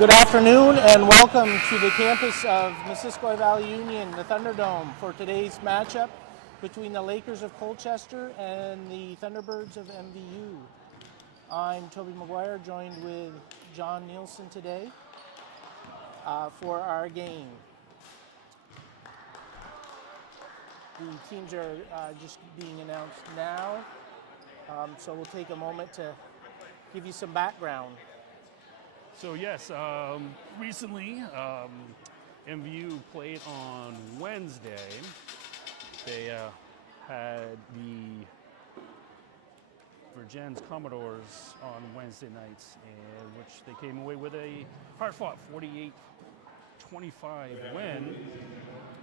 Good afternoon and welcome to the campus of Missisquoi Valley Union, the Thunderdome, for today's matchup between the Lakers of Colchester and the Thunderbirds of MVU. I'm Toby McGuire, joined with John Nielsen today for our game. The teams are just being announced now, so we'll take a moment to give you some background. So yes, recently MVU played on Wednesday. They had the Virgins Commodores on Wednesday nights, in which they came away with a hard-fought 48-25 win,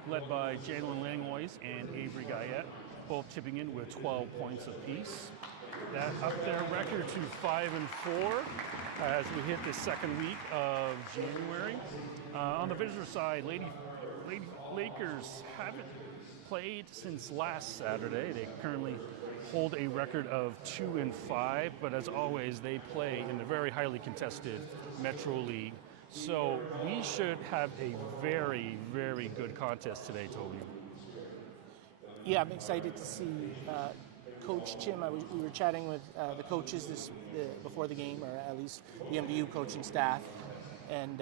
led by Jalen Langlois and Avery Guyette, both chipping in with 12 points apiece. That upped their record to 5-4 as we hit the second week of January. On the visitor side, Lakers haven't played since last Saturday. They currently hold a record of 2-5, but as always, they play in the very highly contested Metro League. So we should have a very, very good contest today, Toby. Yeah, I'm excited to see Coach Tim. We were chatting with the coaches before the game, or at least the MVU coaching staff, and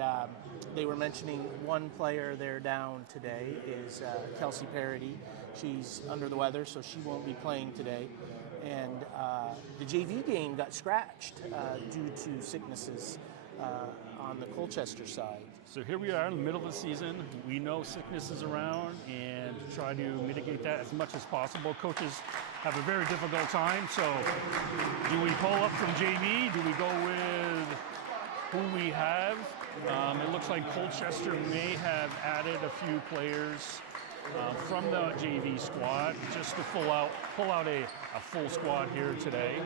they were mentioning one player they're down today is Kelsey Parody. She's under the weather, so she won't be playing today. And the JV game got scratched due to sicknesses on the Colchester side. So here we are in the middle of the season. We know sickness is around and try to mitigate that as much as possible. Coaches have a very difficult time. So do we pull up from JV? Do we go with who we have? It looks like Colchester may have added a few players from the JV squad just to pull out a full squad here today.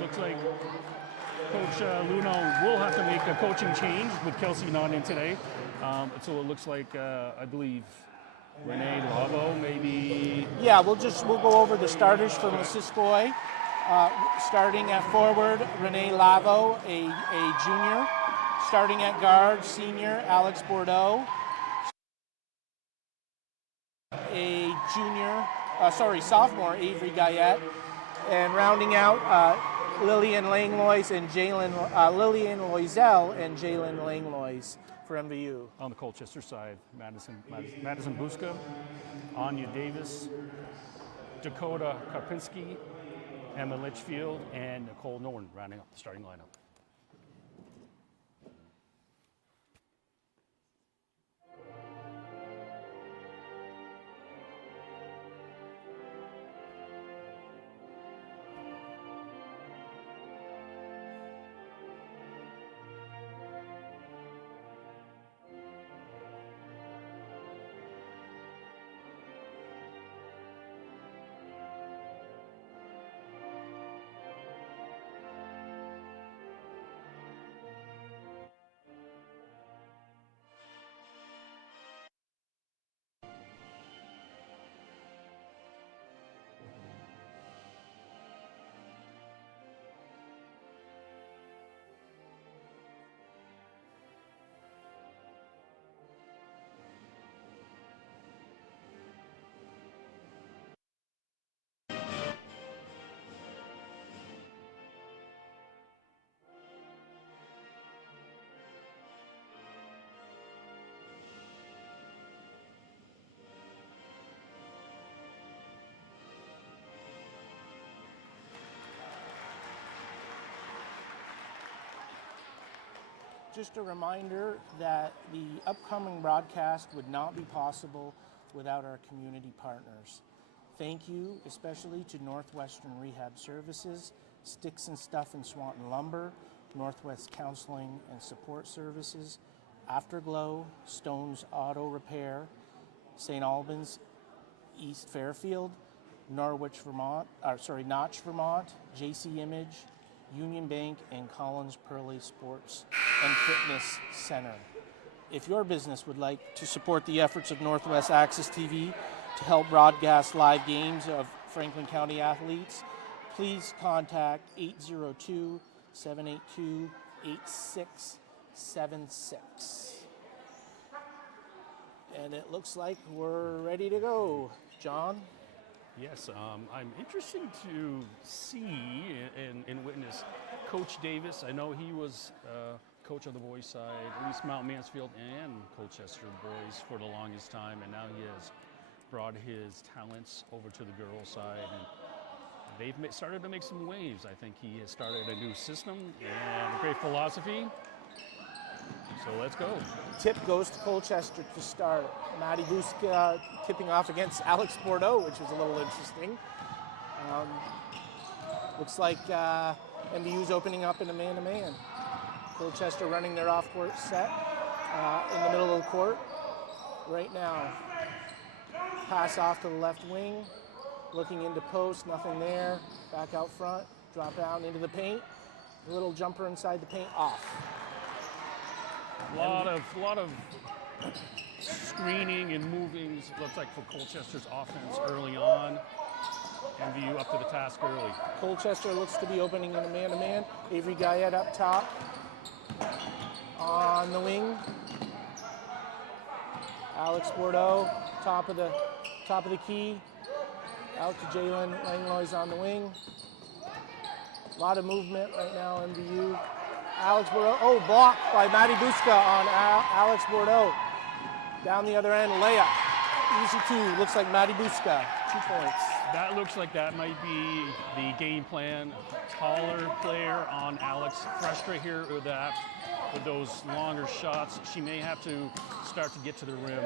Looks like Coach Luno will have to make a coaching change with Kelsey not in today. So it looks like, I believe, Renee Lavo maybe. Yeah, we'll go over the starters for Missisquoi. Starting at forward, Renee Lavo, a junior. Starting at guard, senior Alex Bordeaux. Sophomore Avery Guyette. And rounding out, Lillian Langlois and Lillian Loisel and Jalen Langlois for MVU. On the Colchester side, Madison Buska, Anya Davis, Dakota Karpinski, Emma Litchfield, and Nicole Norton rounding up the starting lineup. Just a reminder that the upcoming broadcast would not be possible without our community partners. Thank you especially to Northwestern Rehab Services, Sticks and Stuff and Swanton Lumber, Northwest Counseling and Support Services, Afterglow, Stone's Auto Repair, St. Albans, East Fairfield, Notch, Vermont, JC Image, Union Bank, and Collins Pearly Sports and Fitness Center. If your business would like to support the efforts of Northwest Access TV to help broadcast live games of Franklin County athletes, please contact 802-782-8255 8-6, 7-6. And it looks like we're ready to go. John? Yes, I'm interested to see and witness Coach Davis. I know he was coach of the boys side, East Mount Mansfield and Colchester boys for the longest time, and now he has brought his talents over to the girls side, and they've started to make some waves. I think he has started a new system and a great philosophy. So let's go. Tip goes to Colchester to start. Maddie Buska tipping off against Alex Bordeaux, which was a little interesting. Looks like MVU's opening up in a man-to-man. Colchester running their off-court set in the middle of the court right now. Pass off to the left wing. Looking into post, nothing there. Back out front, drop down into the paint. A little jumper inside the paint, off. A lot of screening and movings. Looks like for Colchester's offense early on. MVU up to the task early. Colchester looks to be opening in a man-to-man. Avery Guyette up top. On the wing. Alex Bordeaux, top of the key. Out to Jalen Langlois on the wing. A lot of movement right now, MVU. Alex Bordeaux, blocked by Maddie Buska on Alex Bordeaux. Down the other end, layup. Easy two, looks like Maddie Buska, 2 points. That looks like that might be the game plan. Taller player on Alex. Frustrate here with that, with those longer shots. She may have to start to get to the rim.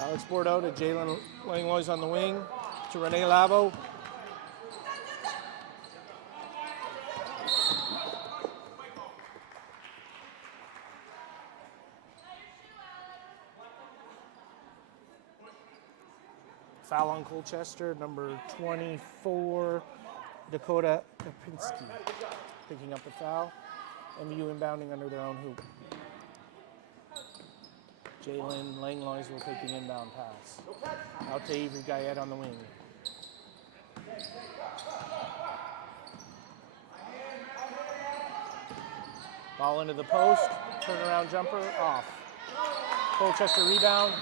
Alex Bordeaux to Jalen Langlois on the wing, to Renee Lavo. Foul on Colchester, number 24, Dakota Kapinski, picking up the foul. MVU inbounding under their own hoop. Jalen Langlois will take the inbound pass. Out to Avery Guyette on the wing. Ball into the post, turnaround jumper, off. Colchester rebound,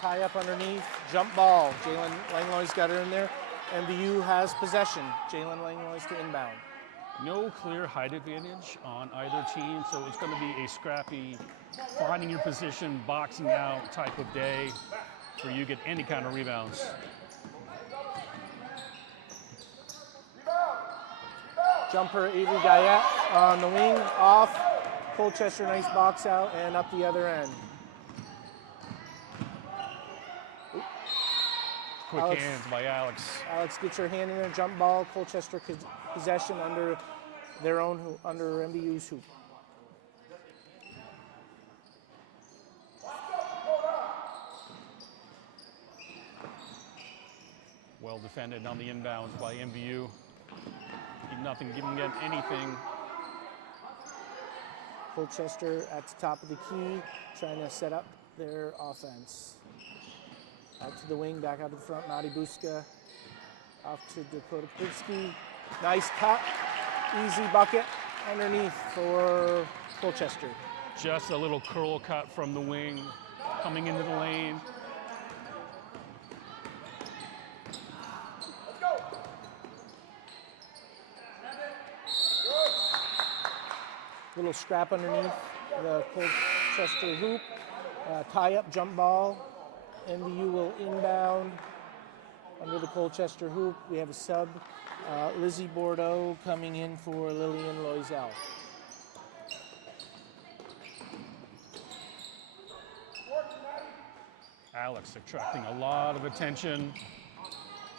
tie up underneath, jump ball. Jalen Langlois got her in there. MVU has possession. Jalen Langlois to inbound. No clear height advantage on either team, so it's going to be a scrappy, finding your position, boxing out type of day where you get any kind of rebounds. Jumper, Avery Guyette on the wing, off. Colchester, nice box out, and up the other end. Quick hands by Alex. Alex gets her hand in there, jump ball. Colchester possession under their own under MVU's hoop. Well defended on the inbounds by MVU. Keep nothing, giving them anything. Colchester at the top of the key, trying to set up their offense. Out to the wing, back out to the front, Maddie Buska. Off to Dakota Kapinski. Nice cut, easy bucket underneath for Colchester. Just a little curl cut from the wing, coming into the lane. Little scrap underneath the Colchester hoop. Tie up, jump ball. MVU will inbound under the Colchester hoop. We have a sub, Lizzie Bordeaux coming in for Lillian Loisel. Alex attracting a lot of attention,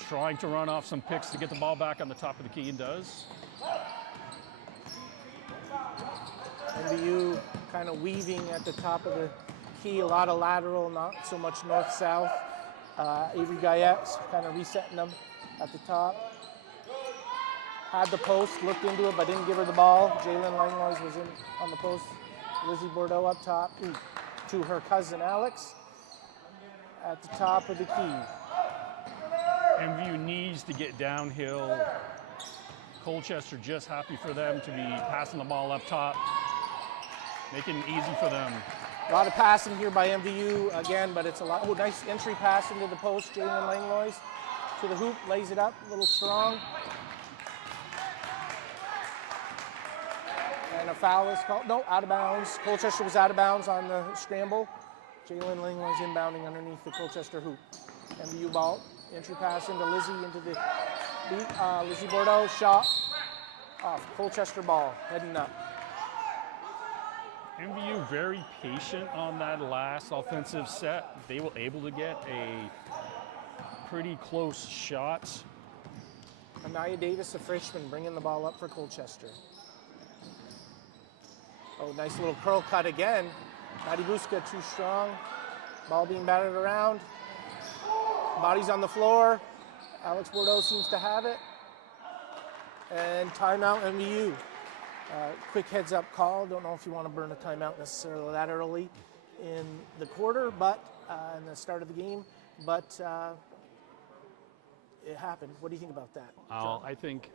trying to run off some picks to get the ball back on the top of the key, and does. MVU kind of weaving at the top of the key, a lot of lateral, not so much north-south. Avery Guyette kind of resetting them at the top. Had the post, looked into it, but didn't give her the ball. Jalen Langlois was in on the post. Lizzie Bordeaux up top to her cousin Alex at the top of the key. MVU needs to get downhill Colchester just happy for them to be passing the ball up top, making it easy for them. A lot of passing here by MVU again, but it's a lot. Oh, nice entry pass into the post. Jalen Langlois to the hoop, lays it up, a little strong. And a foul is called. No, out of bounds. Colchester was out of bounds on the scramble. Jalen Langlois inbounding underneath the Colchester hoop. MVU ball. Entry pass into Lizzie into the beat. Lizzie Bordeaux shot off. Colchester ball heading up. MVU very patient on that last offensive set. They were able to get a pretty close shot. Anaya Davis, a freshman, bringing the ball up for Colchester. Oh, nice little curl cut again. Maddie Buska too strong. Ball being battered around. Bodies on the floor. Alex Bordeaux seems to have it. And timeout MVU. Quick heads up call. Don't know if you want to burn a timeout necessarily that early in the quarter, but in the start of the game. But it happened. What do you think about that, John? I think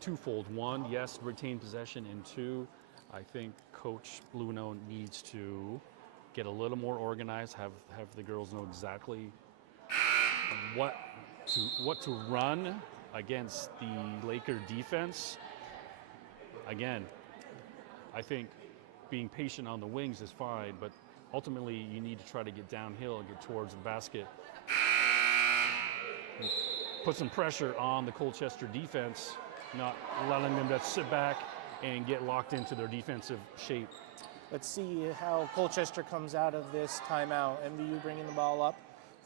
twofold. One, yes, retain possession, and two, I think Coach Bluno needs to get a little more organized, have the girls know exactly what to run against the Laker defense. Again, I think being patient on the wings is fine, but ultimately you need to try to get downhill and get towards the basket. Put some pressure on the Colchester defense, not allowing them to sit back and get locked into their defensive shape. Let's see how Colchester comes out of this timeout. MVU bringing the ball up,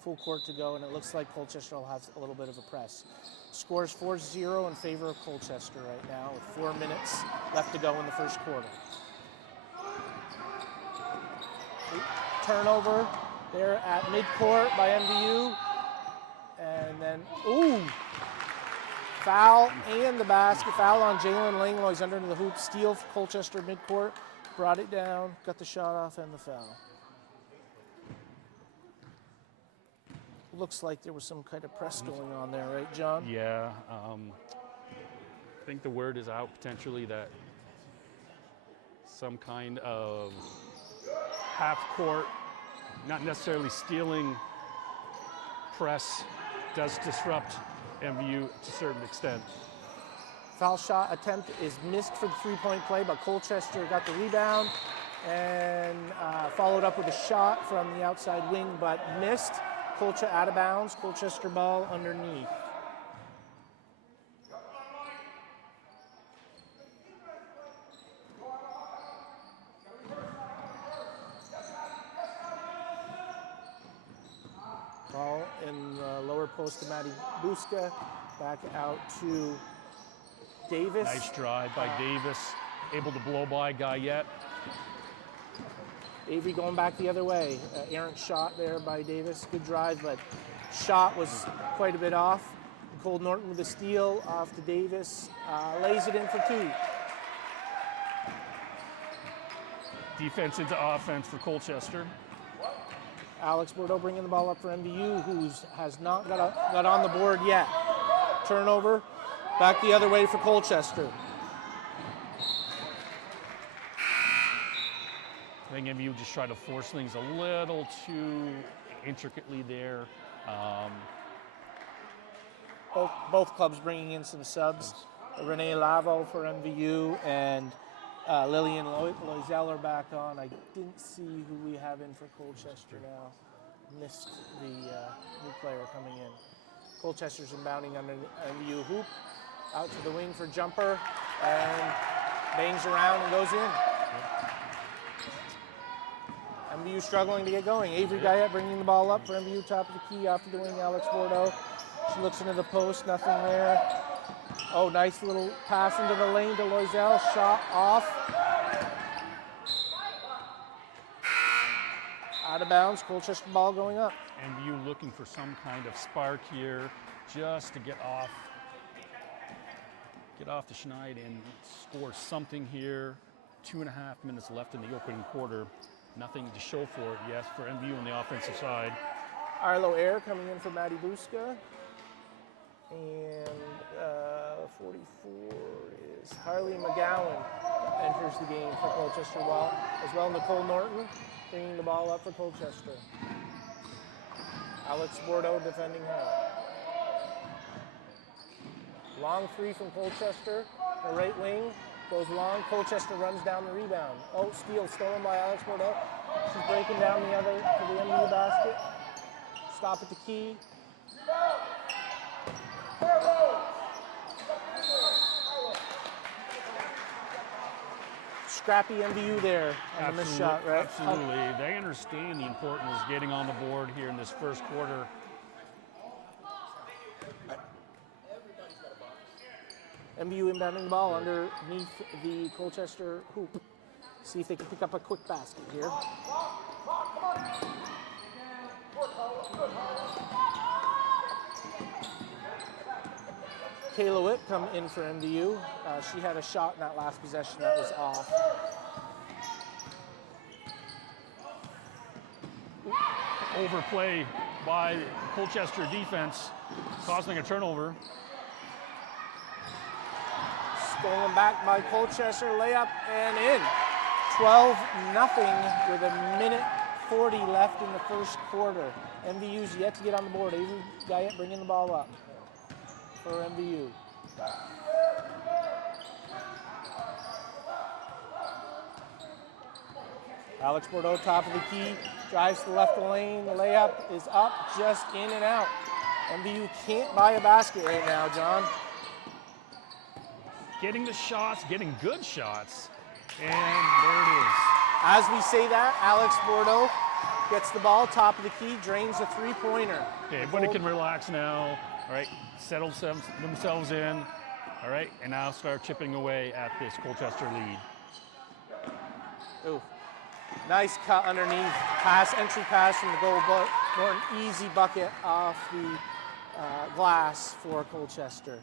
full court to go, and it looks like Colchester will have a little bit of a press. Scores 4-0 in favor of Colchester right now with 4 minutes left to go in the first quarter. Turnover there at midcourt by MVU. And then, ooh, foul and the basket. Foul on Jalen Langlois under the hoop. Steal for Colchester midcourt. Brought it down, got the shot off and the foul. Looks like there was some kind of press going on there, right, John? Yeah, I think the word is out potentially that some kind of half court, not necessarily stealing press, does disrupt MVU to a certain extent. Foul shot attempt is missed for the three-point play, but Colchester got the rebound and followed up with a shot from the outside wing, but missed. Colchester out of bounds. Colchester ball underneath. Ball in the lower post to Maddie Buska. Back out to Davis. Nice drive by Davis. Able to blow by Guyette. Avery going back the other way. Errant shot there by Davis. Good drive, but shot was quite a bit off. Nicole Norton with a steal off to Davis. Lays it in for two. Defense into offense for Colchester. Alex Bordeaux bringing the ball up for MVU, who has not got on the board yet. Turnover. Back the other way for Colchester. I think MVU just tried to force things a little too intricately there. Both clubs bringing in some subs. Renee Lavo for MVU and Lillian Loisel are back on. I didn't see who we have in for Colchester now. Missed the new player coming in. Colchester's inbounding under MVU hoop. Out to the wing for jumper and bangs around and goes in. MVU struggling to get going. Avery Guyette bringing the ball up for MVU, top of the key, off to the wing, Alex Bordeaux. She looks into the post, nothing there. Oh, nice little pass into the lane to Loisel, shot off. Out of bounds, Colchester ball going up. MVU looking for some kind of spark here, just to get off the schneid and score something here. 2.5 minutes left in the opening quarter. Nothing to show for it, yes, for MVU on the offensive side. Arlo Air coming in for Maddie Buska. And 44 is Harley McGowan enters the game for Colchester as well. Nicole Norton bringing the ball up for Colchester. Alex Bordeaux defending her. Long three from Colchester. The right wing goes long. Colchester runs down the rebound. Oh, steal stolen by Alex Bordeaux. She's breaking down the other to the MVU basket. Stop at the key. Scrappy MVU there on the missed shot, right? Absolutely. They understand the importance of getting on the board here in this first quarter. MVU inbounding the ball underneath the Colchester hoop. See if they can pick up a quick basket here. Kayla Whip come in for MVU. She had a shot in that last possession that was off. Overplay by Colchester defense, causing a turnover. Stolen back by Colchester, layup and in. 12-0 with a minute 40 left in the first quarter. MVU's yet to get on the board. Avery Guyette bringing the ball up for MVU. Alex Bordeaux, top of the key, drives to the left lane. The layup is up, just in and out. MVU can't buy a basket right now, John. Getting the shots, getting good shots, and there it is. As we say that, Alex Bordeaux gets the ball, top of the key, drains a three-pointer. Okay, everybody can relax now, all right? Settle themselves in, all right? And now start chipping away at this Colchester lead. Ooh, nice cut underneath, entry pass from the goal, but Norton, easy bucket off the glass for Colchester.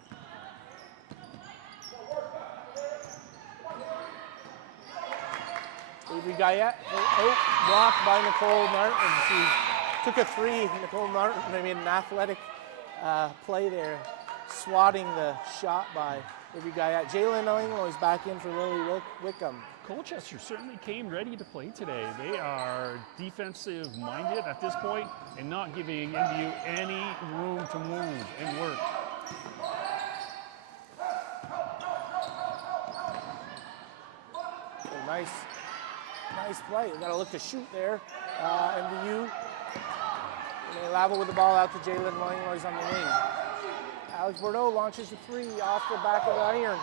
Avery Guyette, blocked by Nicole Martin. She took a three. Nicole Martin, an athletic play there, swatting the shot by Avery Guyette. Jalen Illinois back in for Lily Wickham. Colchester certainly came ready to play today. They are defensive-minded at this point and not giving MVU any room to move and work. So nice play. Got to look to shoot there. MVU. And they level with the ball out to Jalen Illinois on the wing. Alex Bordeaux launches a three off the back of the iron.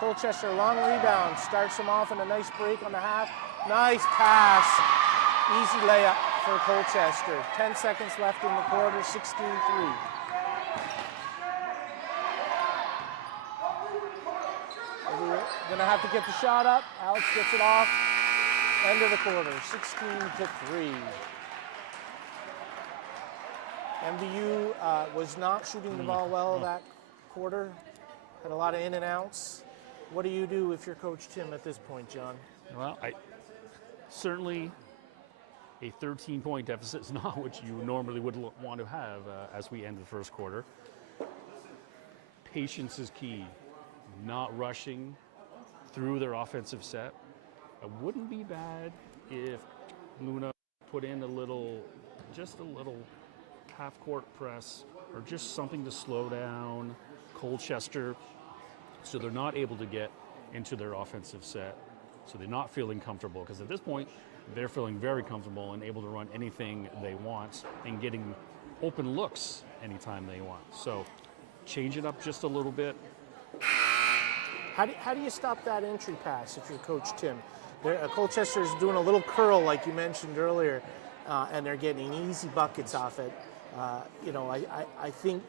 Colchester, long rebound, starts him off in a nice break on the half. Nice pass, easy layup for Colchester. 10 seconds left in the quarter, 16-3. We're gonna have to get the shot up. Alex gets it off. End of the quarter, 16-3. MVU was not shooting the ball well that quarter. Had a lot of in and outs. What do you do if you're Coach Tim at this point, John? Well, certainly a 13-point deficit is not what you normally would want to have as we end the first quarter. Patience is key. Not rushing through their offensive set. It wouldn't be bad if Luna put in just a little half-court press or just something to slow down Colchester so they're not able to get into their offensive set, so they're not feeling comfortable, because at this point they're feeling very comfortable and able to run anything they want and getting open looks anytime they want. So change it up just a little bit. How do you stop that entry pass if you're Coach Tim? Colchester is doing a little curl like you mentioned earlier, and they're getting easy buckets off it. I think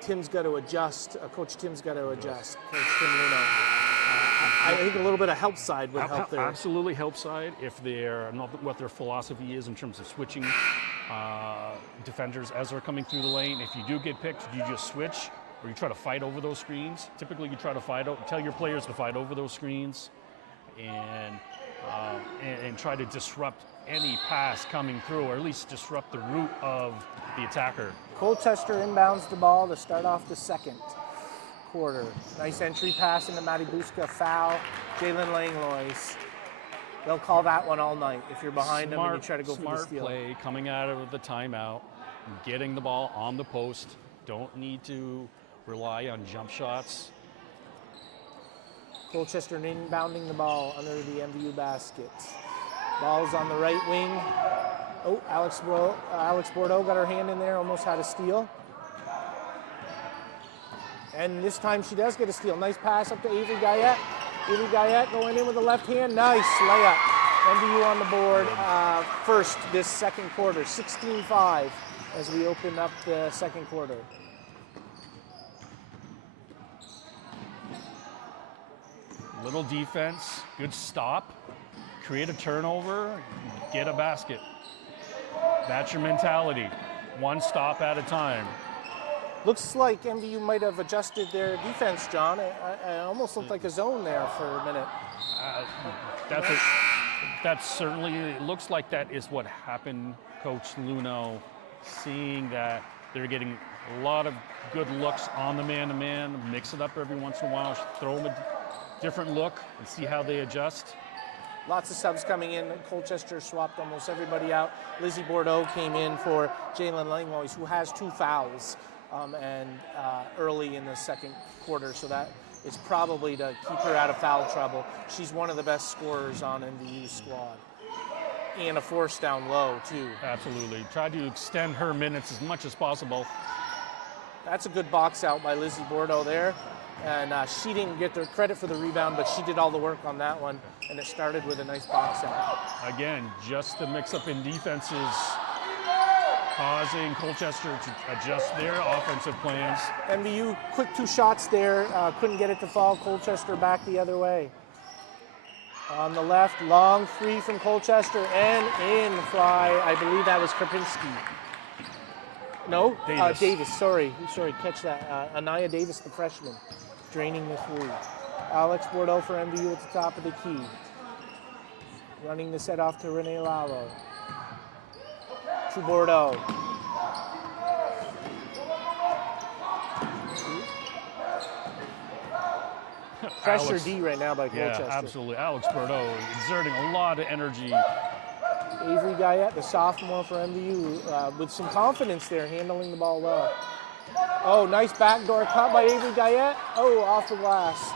Tim's got to adjust. Coach Tim's got to adjust. Coach Tim Luna. I think a little bit of help side would help there. Absolutely help side if they're not what their philosophy is in terms of switching defenders as they're coming through the lane. If you do get picked, you just switch or you try to fight over those screens. Typically, you try to tell your players to fight over those screens and try to disrupt any pass coming through, or at least disrupt the route of the attacker. Colchester inbounds the ball to start off the second quarter. Nice entry pass into Matty Buska, foul, Jalen Langlois. They'll call that one all night if you're behind them and you try to go for the Smart steal. play coming out of the timeout, getting the ball on the post. Don't need to rely on jump shots. Colchester inbounding the ball under the MVU basket. Ball's on the right wing. Oh, Alex Bordeaux got her hand in there, almost had a steal. And this time she does get a steal. Nice pass up to Avery Guyette. Avery Guyette going in with the left hand. Nice layup. MVU on the board first this second quarter, 16-5 as we open up the second quarter. Little defense, good stop, create a turnover, get a basket. That's your mentality. One stop at a time. Looks like MVU might have adjusted their defense, John. It almost looked like a zone there for a minute. That certainly looks like that is what happened. Coach Luno, seeing that they're getting a lot of good looks on the man-to-man, mix it up every once in a while, throw them a different look and see how they adjust. Lots of subs coming in. Colchester swapped almost everybody out. Lizzie Bordeaux came in for Jalen Langlois, who has 2 fouls early in the second quarter, so that is probably to keep her out of foul trouble. She's one of the best scorers on MVU's squad. And a force down low, too. Absolutely. Try to extend her minutes as much as possible. That's a good box out by Lizzie Bordeaux there. And she didn't get the credit for the rebound, but she did all the work on that one, and it started with a nice box out. Again, just the mix-up in defenses causing Colchester to adjust their offensive plans. MVU, quick 2 shots there, couldn't get it to fall. Colchester back the other way. On the left, long 3 from Colchester, and in fly, I believe that was Krapinski. No, Davis, sorry, catch that. Anaya Davis, the freshman, draining the 3. Alex Bordeaux for MVU at the top of the key. Running the set off to Renee Lalo. To Bordeaux. Pressure D right now by Colchester. Yeah, absolutely. Alex Bordeaux exerting a lot of energy. Avery Guyette, the sophomore for MVU, with some confidence there, handling the ball well. Oh, nice backdoor cut by Avery Guyette. Oh, off the glass.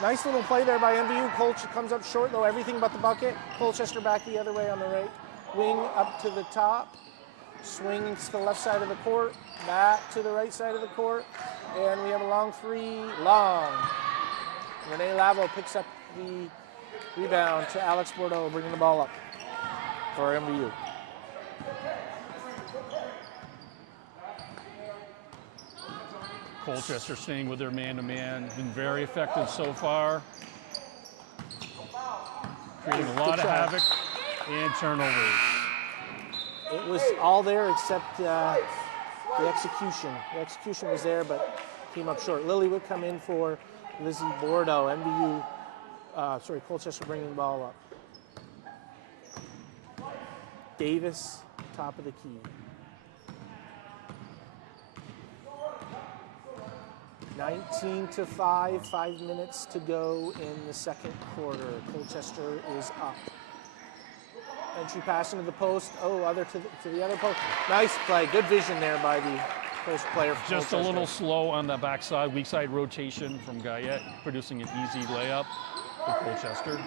Nice little play there by MVU. Colchester comes up short, though, everything but the bucket. Colchester back the other way on the right wing, up to the top. Swings to the left side of the court, back to the right side of the court. And we have a long 3, long. Renee Lavo picks up the rebound to Alex Bordeaux, bringing the ball up for MVU. Colchester staying with their man-to-man, been very effective so far. Creating a lot of havoc and turnovers. It was all there except the execution. The execution was there, but came up short. Lily would come in for Lizzie Bordeaux, Colchester bringing the ball up. Davis, top of the key. 19-5, 5 minutes to go in the second quarter. Colchester is up. Entry pass into the post. Oh, to the other post. Nice play. Good vision there by the post player. Just a little slow on the backside, weak side rotation from Guyette, producing an easy layup for Colchester.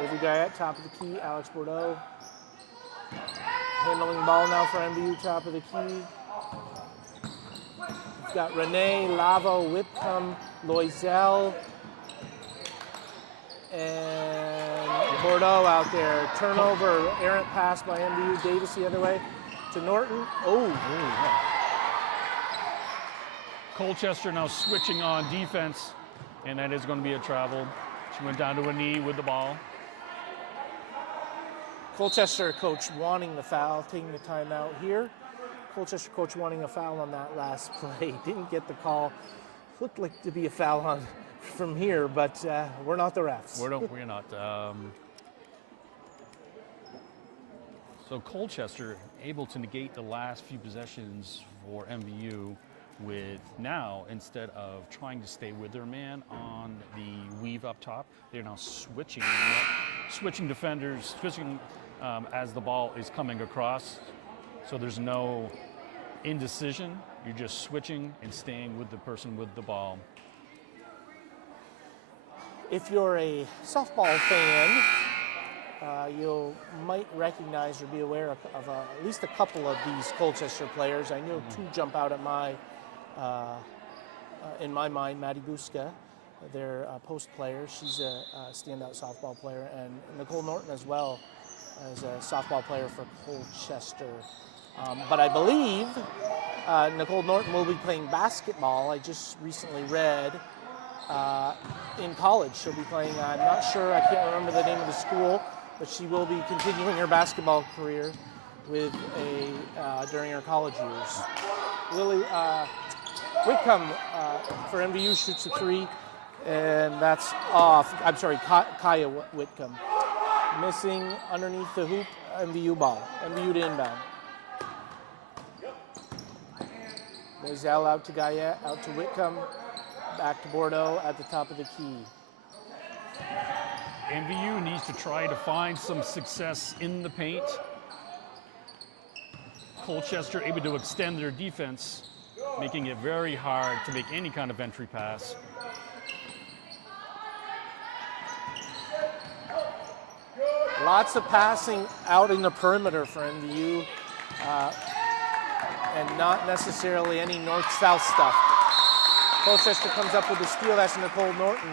Avery Guyette, top of the key. Alex Bordeaux handling the ball now for MVU, top of the key. We've got Renee, Lavo, Whitcomb, Loisel, and Bordeaux out there. Turnover, errant pass by MVU. Davis the other way to Norton. Oh. Colchester now switching on defense, and that is going to be a travel. She went down to a knee with the ball. Colchester coach wanting the foul, taking the timeout here. Colchester coach wanting a foul on that last play. Didn't get the call. Looked like to be a foul on from here, but we're not the refs. We're not. So Colchester able to negate the last few possessions for MVU with now, instead of trying to stay with their man on the weave up top, they're now switching defenders, as the ball is coming across. So there's no indecision. You're just switching and staying with the person with the ball. If you're a softball fan, you might recognize or be aware of at least a couple of these Colchester players. I know two jump out at in my mind. Maddie Buska, their post player, she's a standout softball player, and Nicole Norton as well as a softball player for Colchester. But I believe Nicole Norton will be playing basketball. I just recently read in college. She'll be playing, I'm not sure, I can't remember the name of the school, but she will be continuing her basketball career with during her college years. Lily Whitcomb for MVU shoots a three, and that's off. I'm sorry, Kaya Whitcomb. Missing underneath the hoop, MVU ball. MVU to inbound. Moselle out to Guyette, out to Whitcomb, back to Bordeaux at the top of the key. MVU needs to try to find some success in the paint. Colchester able to extend their defense, making it very hard to make any kind of entry pass. Lots of passing out in the perimeter for MVU, and not necessarily any north-south stuff. Colchester comes up with a steal. That's Nicole Norton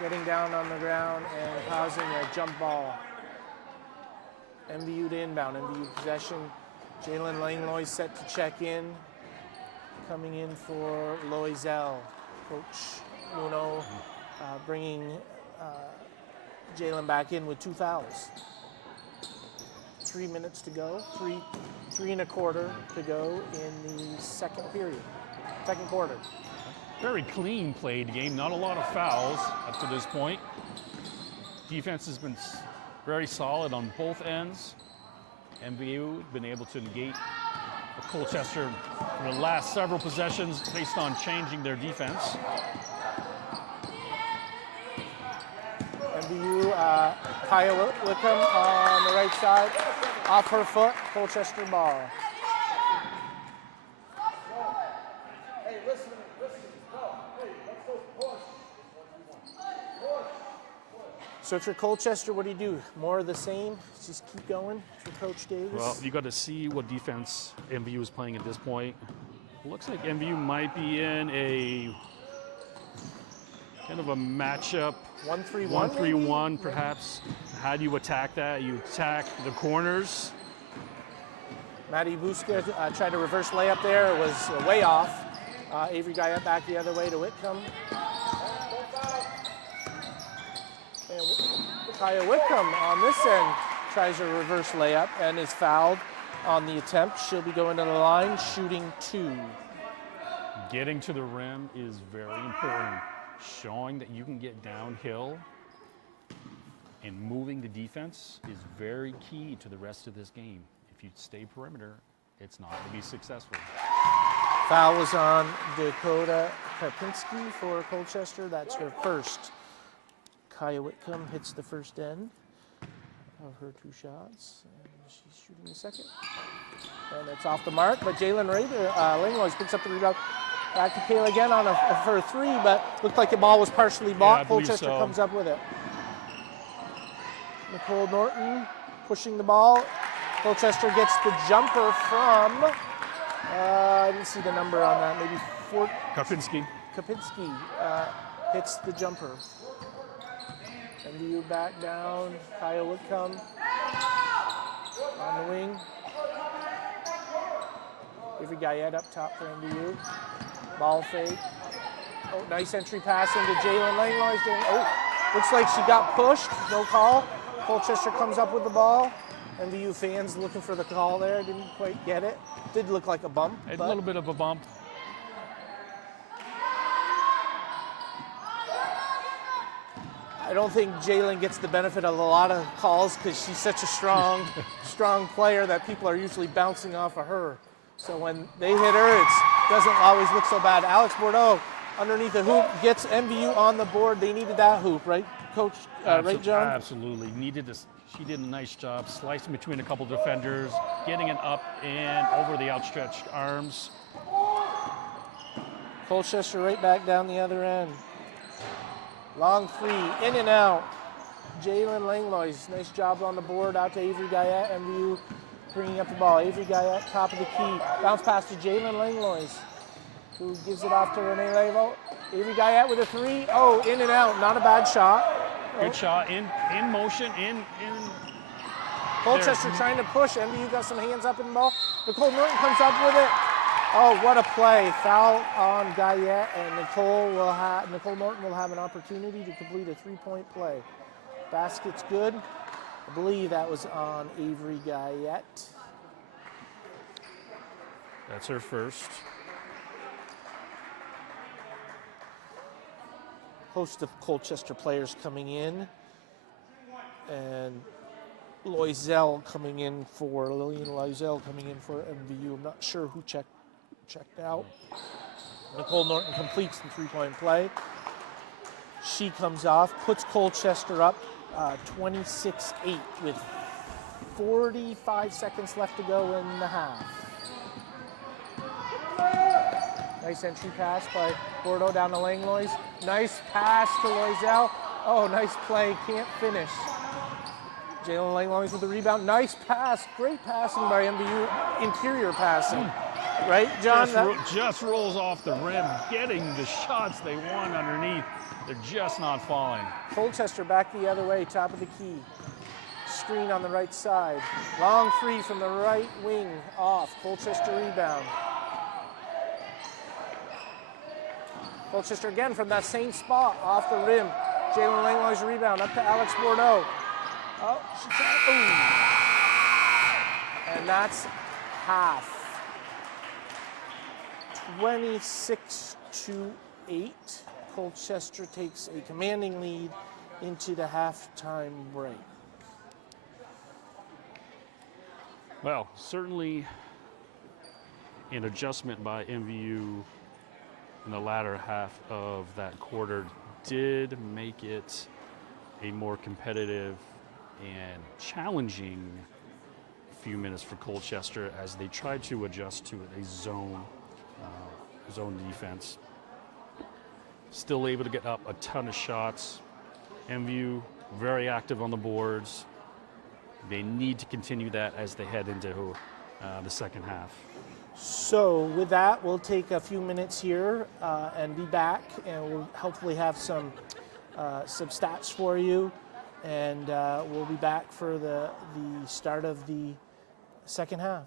getting down on the ground and causing a jump ball. MVU to inbound, MVU possession. Jalen Langlois set to check in. Coming in for Loisel. Coach Muno bringing Jalen back in with 2 fouls. 3 minutes to go, three and a quarter to go in the second quarter. Very clean played game, not a lot of fouls up to this point. Defense has been very solid on both ends. MVU been able to negate Colchester for the last several possessions based on changing their defense. MVU, Kaya Wickham on the right side, off her foot, Colchester ball. So if you're Colchester, what do? More of the same? Just keep going for Coach Davis? Well, you got to see what defense MVU is playing at this point. Looks like MVU might be in a kind of a matchup. 1-3-1? 1-3-1, perhaps. How do you attack that? You attack the corners. Maddie Buska tried a reverse layup there. It was way off. Avery Guyette back the other way to Whitcomb. And Kaya Whitcomb on this end tries a reverse layup and is fouled on the attempt. She'll be going to the line, shooting 2. Getting to the rim is very important. Showing that you can get downhill and moving the defense is very key to the rest of this game. If you stay perimeter, it's not going to be successful. Foul was on Dakota Karpinski for Colchester. That's her first. Kaya Whitcomb hits the first end of her 2 shots. And she's shooting the second. And it's off the mark, but Jalen Langlois picks up the rebound. Back to Kayla again for a 3, but looked like the ball was partially blocked. Colchester comes up with it. Nicole Norton pushing the ball. Colchester gets the jumper from, I didn't see the number on that, maybe 4. Karpinski Hits the jumper. MVU back down. Kaya Whitcomb on the wing. Avery Guyette up top for MVU. Ball fake. Oh, nice entry pass into Jalen Langlois. Oh, looks like she got pushed. No call. Colchester comes up with the ball. MVU fans looking for the call there. Didn't quite get it. Did look like a bump. A little bit of a bump. I don't think Jalen gets the benefit of a lot of calls because she's such a strong, strong player that people are usually bouncing off of her. So when they hit her, it doesn't always look so bad. Alex Bordeaux underneath the hoop gets MVU on the board. They needed that hoop, right, Coach? Right, John? Absolutely. Needed this. She did a nice job slicing between a couple defenders, getting it up and over the outstretched arms. Colchester right back down the other end. Long three, in and out. Jalen Langlois, nice job on the board, out to Avery Guyette. MVU bringing up the ball. Avery Guyette, top of the key. Bounce pass to Jalen Langlois, who gives it off to Renee Levo. Avery Guyette with a three. Oh, in and out, not a bad shot. Good shot, in motion, in. Colchester trying to push. MVU got some hands up in the ball. Nicole Norton comes up with it. Oh, what a play. Foul on Guyette, and Nicole Norton will have an opportunity to complete a three-point play. Basket's good. I believe that was on Avery Guyette. That's her first. Host of Colchester players coming in. And Lillian Loisel coming in for MVU. I'm not sure who checked out. Nicole Norton completes the three-point play. She comes off, puts Colchester up 26-8 with 45 seconds left to go in the half. Nice entry pass by Bordeaux down to Langlois. Nice pass to Loisel. Oh, nice play, can't finish. Jalen Langlois with the rebound. Nice pass, great passing by MVU, interior passing. Right, John? Just rolls off the rim, getting the shots they want underneath. They're just not falling. Colchester back the other way, top of the key. Screen on the right side. Long three from the right wing, off. Colchester rebound. Colchester again from that same spot, off the rim. Jalen Langlois rebound, up to Alex Bordeaux. Oh, she tried. Ooh. And that's half. 26-8. Colchester takes a commanding lead into the halftime break. Well, certainly an adjustment by MVU in the latter half of that quarter did make it a more competitive and challenging few minutes for Colchester as they tried to adjust to a zone defense. Still able to get up a ton of shots. MVU very active on the boards. They need to continue that as they head into the second half. So with that, we'll take a few minutes here and be back, and we'll hopefully have some stats for you, and we'll be back for the start of the second half.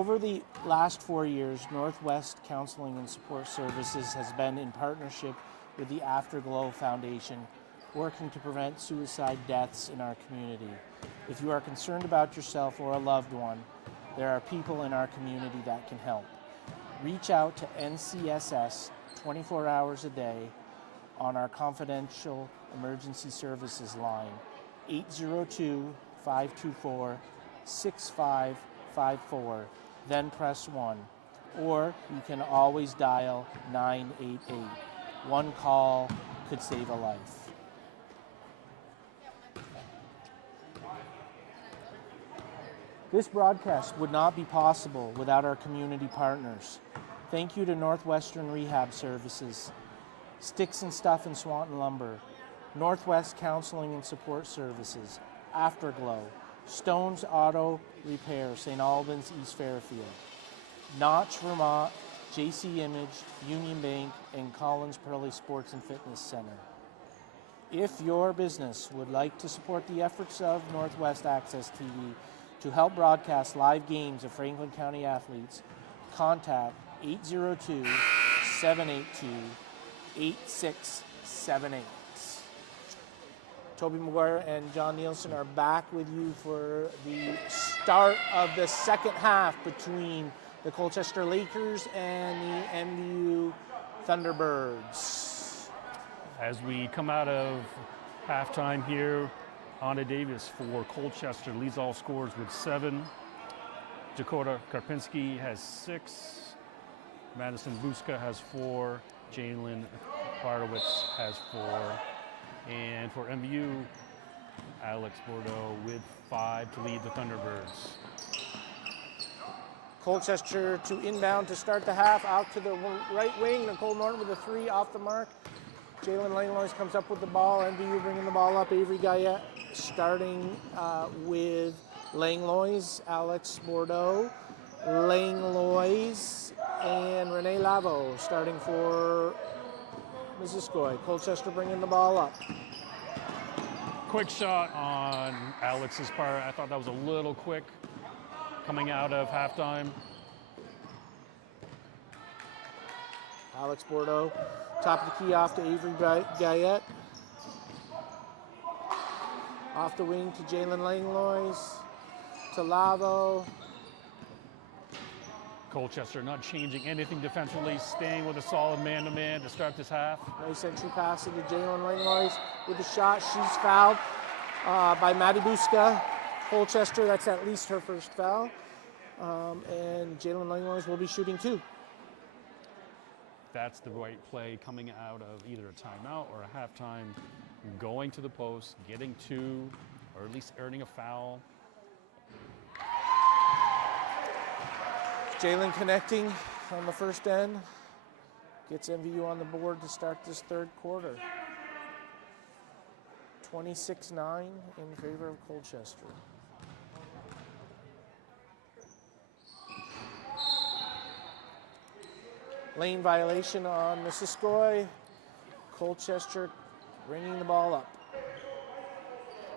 Over the last 4 years, Northwest Counseling and Support Services has been in partnership with the Afterglow Foundation, working to prevent suicide deaths in our community. If you are concerned about yourself or a loved one, there are people in our community that can help. Reach out to NCSS 24 hours a day on our confidential emergency services line, 802-524-6554, then press 1. Or you can always dial 988. One call could save a life. This broadcast would not be possible without our community partners. Thank you to Northwestern Rehab Services, Sticks and Stuff in Swanton Lumber, Northwest Counseling and Support Services, Afterglow, Stone's Auto Repair, St. Albans, East Fairfield, Notch, Vermont, JC Image, Union Bank, and Collins Pearly Sports and Fitness Center. If your business would like to support the efforts of Northwest Access TV to help broadcast live games of Franklin County athletes, contact 802-782-8678. Toby McGuire and John Nielsen are back with you for the start of the second half between the Colchester Lakers and the MVU Thunderbirds. As we come out of halftime here, Anna Davis for Colchester leads all scorers with 7. Dakota Karpinski has 6. Madison Buska has 4. Jalen Bartowitz has 4. And for MVU, Alex Bordeaux with 5 to lead the Thunderbirds. Colchester to inbound to start the half, out to the right wing. Nicole Norton with a 3 off the mark. Jalen Langlois comes up with the ball. MVU bringing the ball up. Avery Guyette starting with Langlois, Alex Bordeaux, Langlois, and Renee Lavo starting for Missisquoi. Colchester bringing the ball up. Quick shot on Alex's part. I thought that was a little quick coming out of halftime. Alex Bordeaux, top of the key off to Avery Guyette. Off the wing to Jalen Langlois, to Lavo. Colchester not changing anything defensively, staying with a solid man-to-man to start this half. Nice entry pass to Jalen Langlois with the shot. She's fouled by Maddie Buska. Colchester, that's at least her first foul. And Jalen Langlois will be shooting 2. That's the right play coming out of either a timeout or a halftime, going to the post, getting 2, or at least earning a foul. Jalen connecting on the first end. Gets MVU on the board to start this third quarter. 26-9 in favor of Colchester. Lane violation on Missisquoi. Colchester bringing the ball up.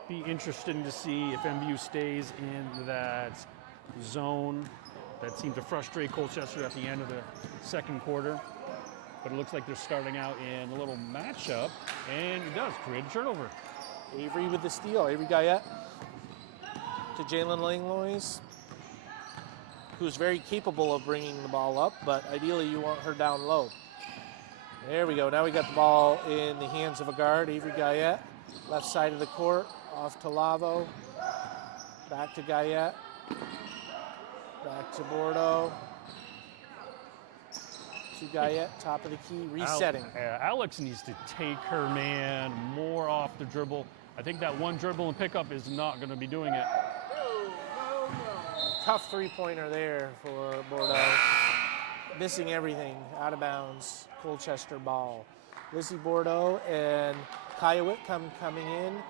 Be interesting to see if MVU stays in that zone that seemed to frustrate Colchester at the end of the second quarter. But it looks like they're starting out in a little matchup, and it does create a turnover. Avery with the steal. Avery Guyette to Jalen Langlois, who's very capable of bringing the ball up, but ideally you want her down low. There we go. Now we got the ball in the hands of a guard, Avery Guyette. Left side of the court, off to Lavo. Back to Guyette. Back to Bordeaux. To Guyette, top of the key, resetting. Alex needs to take her man more off the dribble. I think that one dribble and pickup is not going to be doing it. Tough three-pointer there for Bordeaux. Missing everything, out of bounds, Colchester ball. Lizzie Bordeaux and Kiowick coming in.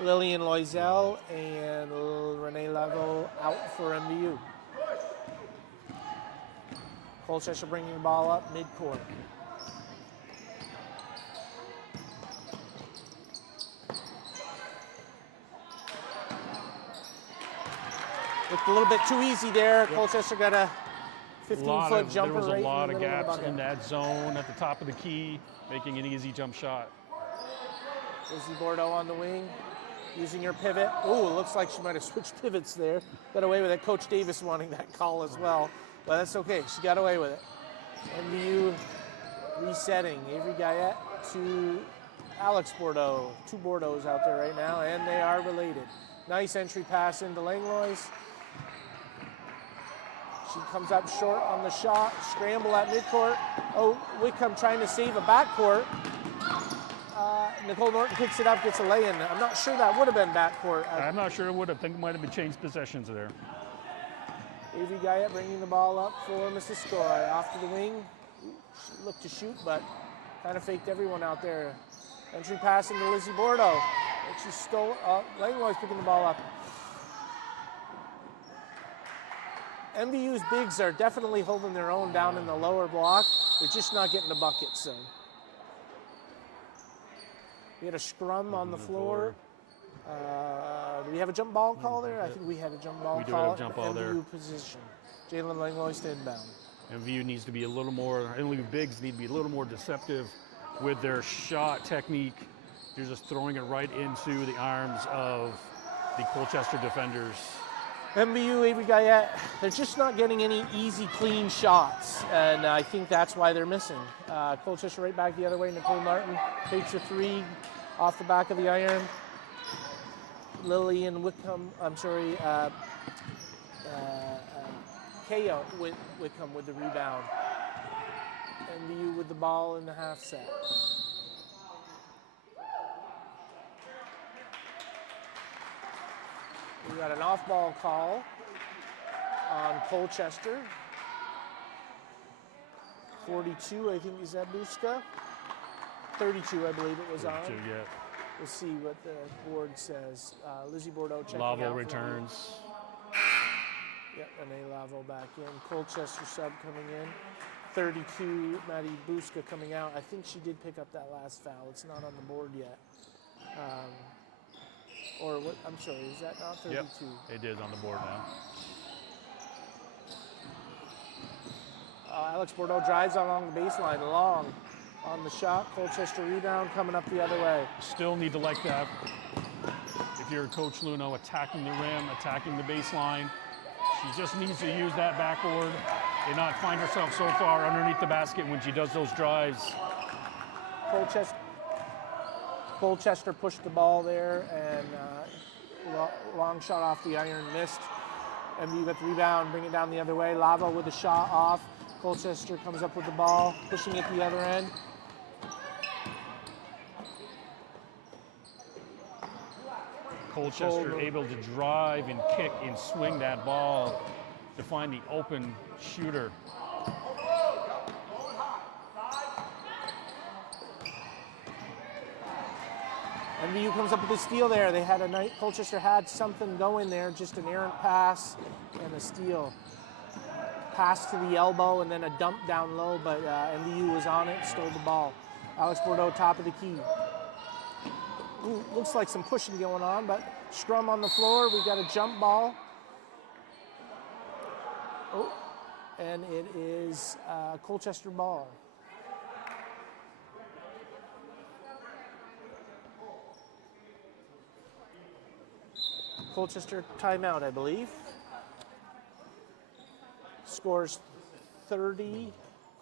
Lillian Loisel and Renee Lavo out for MVU. Colchester bringing the ball up mid-court. The looked a little bit too easy there. Colchester got a 15-foot jumper There was right a lot in of the middle of the gaps bucket. in that zone at the top of the key, making an easy jump shot. Lizzie Bordeaux on the wing, using her pivot. Ooh, it looks like she might have switched pivots there. Got away with it. Coach Davis wanting that call as well, but that's okay. She got away with it. MVU resetting. Avery Guyette to Alex Bordeaux. Two Bordeaux out there right now, and they are related. Nice entry pass into Langlois. She comes up short on the shot. Scramble at midcourt. Oh, Wickham trying to save a backcourt. Nicole Norton picks it up, gets a lay-in. I'm not sure that would have been backcourt. I'm not sure it would have. I think it might have been changed possessions there. Avery Guyette bringing the ball up for Missisquoi. Off to the wing. She looked to shoot, but kind of faked everyone out there. Entry pass into Lizzie Bordeaux. And she stole. Langlois picking the ball up. MVU's bigs are definitely holding their own down in the lower block. They're just not getting the buckets. So we had a scrum on the floor. Do we have a jump ball call there? I think we had a jump ball call. We do have a jump ball there. MVU position. Jalen Langlois to inbound. MVU needs to be a little more, MVU bigs need to be a little more deceptive with their shot technique. They're just throwing it right into the arms of the Colchester defenders. MVU, Avery Guyette, they're just not getting any easy, clean shots, and I think that's why they're missing. Colchester right back the other way. Nicole Martin takes a three off the back of the iron. Lillian Wickham, Kaya Wickham with the rebound. MVU with the ball in the half set. We got an off-ball call on Colchester. 42, I think, is that Buska? 32, I believe it was on. 32, yeah. We'll see what the board says. Lizzie Bordeaux checking Lavo out. returns. Yep, Renee Lavo back in. Colchester sub coming in. 32, Maddie Buska coming out. I think she did pick up that last foul. It's not on the board yet. Or what? I'm sorry, is that not 32? Yep, it is on the board now. Alex Bordeaux drives along the baseline, long on the shot. Colchester rebound coming up the other way. Still need to like that. If you're Coach Luno, attacking the rim, attacking the baseline, she just needs to use that backboard and not find herself so far underneath the basket when she does those drives. Colchester pushed the ball there, and long shot off the iron, missed. MVU got the rebound, bring it down the other way. Lavo with the shot off. Colchester comes up with the ball, pushing it the other end. Colchester able to drive and kick and swing that ball to find the open shooter. MVU comes up with a steal there. They had a night. Colchester had something going there, just an errant pass and a steal. Pass to the elbow and then a dump down low, but MVU was on it, stole the ball. Alex Bordeaux, top of the key. Ooh, looks like some pushing going on, but scrum on the floor. We got a jump ball. Oh, and it is Colchester ball. Colchester timeout, I believe. Scores 30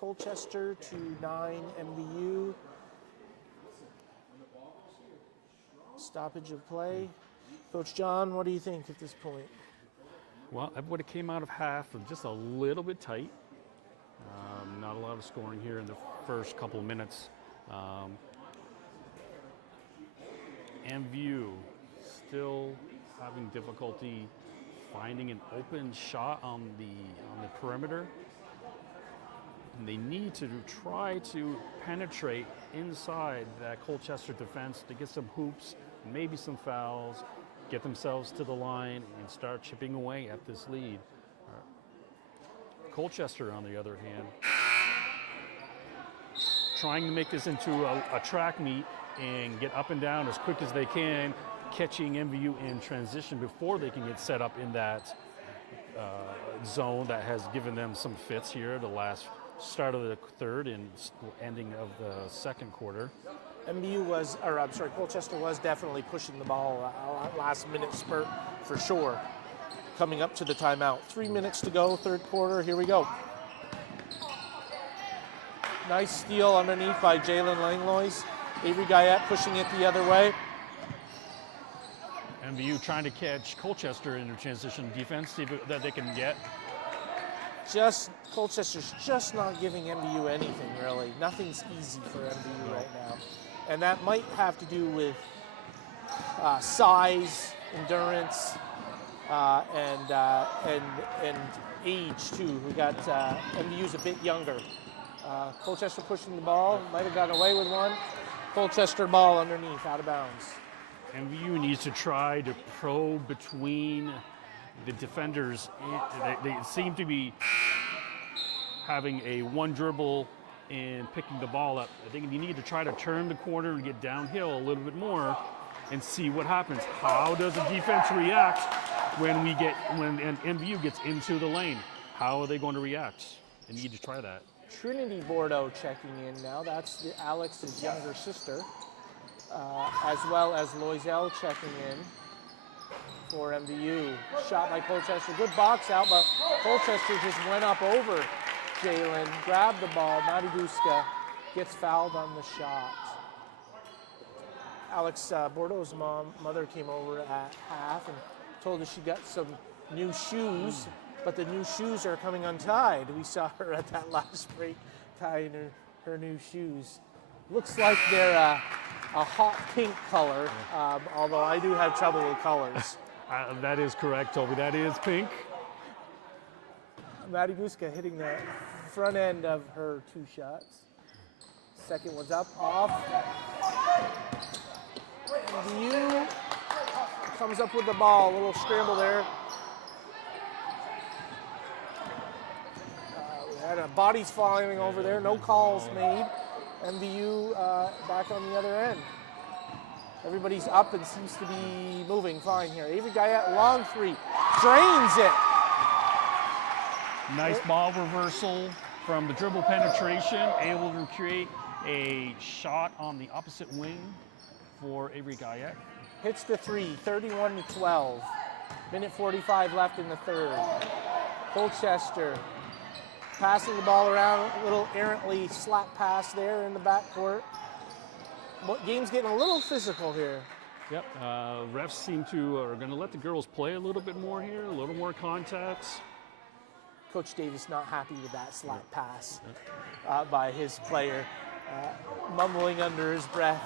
Colchester to 9 MVU. Stoppage of play. Coach John, what do you think at this point? Well, I would have came out of half just a little bit tight. Not a lot of scoring here in the first couple of minutes. MVU still having difficulty finding an open shot on the perimeter. And they need to try to penetrate inside that Colchester defense to get some hoops, maybe some fouls, get themselves to the line and start chipping away at this lead. Colchester, on the other hand, trying to make this into a track meet and get up and down as quick as they can, catching MVU in transition before they can get set up in that zone that has given them some fits here the last start of the third and ending of the second quarter. Colchester was definitely pushing the ball last minute spurt for sure. Coming up to the timeout. 3 minutes to go, third quarter. Here we go. Nice steal underneath by Jalen Langlois. Avery Guyette pushing it the other way. MVU trying to catch Colchester in their transition defense, see that they can get. Colchester's just not giving MVU anything, really. Nothing's easy for MVU right now. And that might have to do with size, endurance, and age, too. We got MVU's a bit younger. Colchester pushing the ball, might have gotten away with one. Colchester ball underneath, out of bounds. MVU needs to try to probe between the defenders. They seem to be having a one dribble and picking the ball up. I think you need to try to turn the corner and get downhill a little bit more and see what happens. How does the defense react when MVU gets into the lane? How are they going to react? They need to try that. Trinity Bordeaux checking in now. That's Alex's younger sister, as well as Loisel checking in for MVU. Shot by Colchester. Good box out, but Colchester just went up over Jalen, grabbed the ball. Matty Buska gets fouled on the shot. Alex Bordeaux's mother came over at half and told us she got some new shoes, but the new shoes are coming untied. We saw her at that last break tying her new shoes. Looks like they're a hot pink color, although I do have trouble with colors. That is correct, Toby. That is pink. Matty Buska hitting the front end of her two shots. Second one's up, off. MVU comes up with the ball. A little scramble there. We had bodies falling over there. No calls made. MVU back on the other end. Everybody's up and seems to be moving fine here. Avery Guyette, long three. Drains it. Nice ball reversal from the dribble penetration, able to create a shot on the opposite wing for Avery Guyette. Hits the three, 31-12. Minute 45 left in the third. Colchester passing the ball around, a little errantly slap pass there in the backcourt. Game's getting a little physical here. Yep, refs are going to let the girls play a little bit more here, a little more contacts. Coach Davis not happy with that slap pass by his player, mumbling under his breath.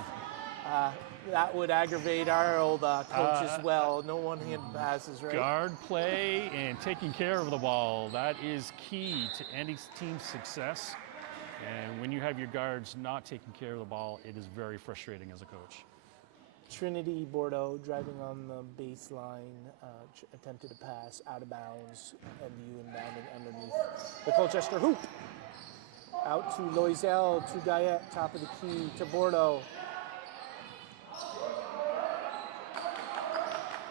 That would aggravate our old coach as well. No one-hand passes, right? Guard play and taking care of the ball. That is key to any team's success. And when you have your guards not taking care of the ball, it is very frustrating as a coach. Trinity Bordeaux driving on the baseline, attempted to pass out of bounds, MVU inbounding underneath the Colchester hoop. Out to Loisel, to Guyette, top of the key, to Bordeaux.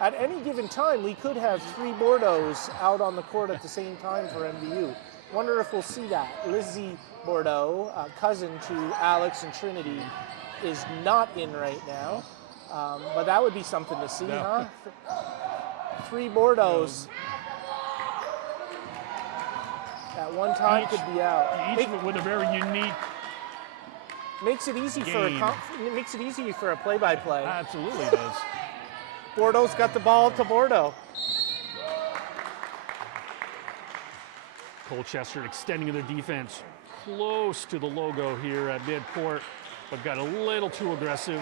At any given time, we could have three Bordeaux out on the court at the same time for MVU. Wonder if we'll see that. Lizzie Bordeaux, cousin to Alex and Trinity, is not in right now. But that would be something to see, huh? Three Bordeaux at one time could be out. Each with a very unique makes it easy for a play-by-play. Absolutely does. Bordeaux's got the ball to Bordeaux. Colchester extending their defense close to the logo here at midcourt, but got a little too aggressive.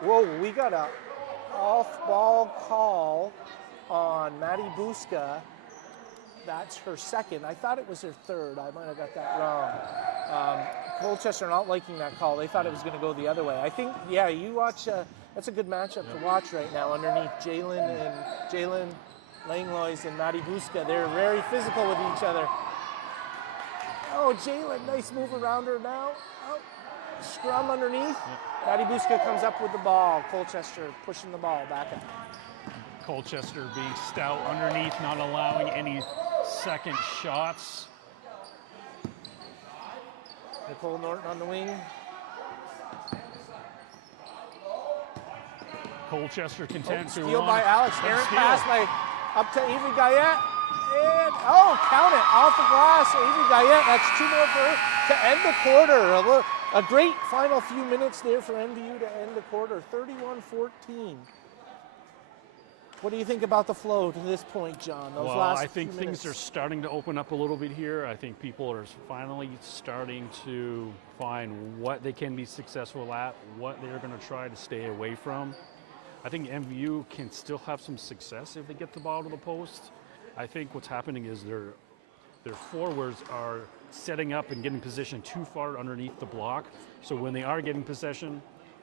Whoa, we got a off-ball call on Matty Buska. That's her second. I thought it was her third. I might have got that wrong. Colchester not liking that call. They thought it was going to go the other way. I think, yeah, you watch, that's a good matchup to watch right now underneath Jalen Langlois and Matty Buska. They're very physical with each other. Oh, Jalen, nice move around her now. Oh, scrum underneath. Matty Buska comes up with the ball. Colchester pushing the ball back up. Colchester being stout underneath, not allowing any second shots. Nicole Norton on the wing. Colchester content to Steal run. by Alex. Good Errant steal. pass by up to Avery Guyette. And, count it. Off the glass. Avery Guyette. That's 2 more for her to end the quarter. A great final few minutes there for MVU to end the quarter. 31-14. What do you think about the flow to this point, John? Those Well, last I think few things minutes? are starting to open up a little bit here. I think people are finally starting to find what they can be successful at, what they're going to try to stay away from. I think MVU can still have some success if they get the ball to the post. I think what's happening is their forwards are setting up and getting position too far underneath the block. So when they are getting possession,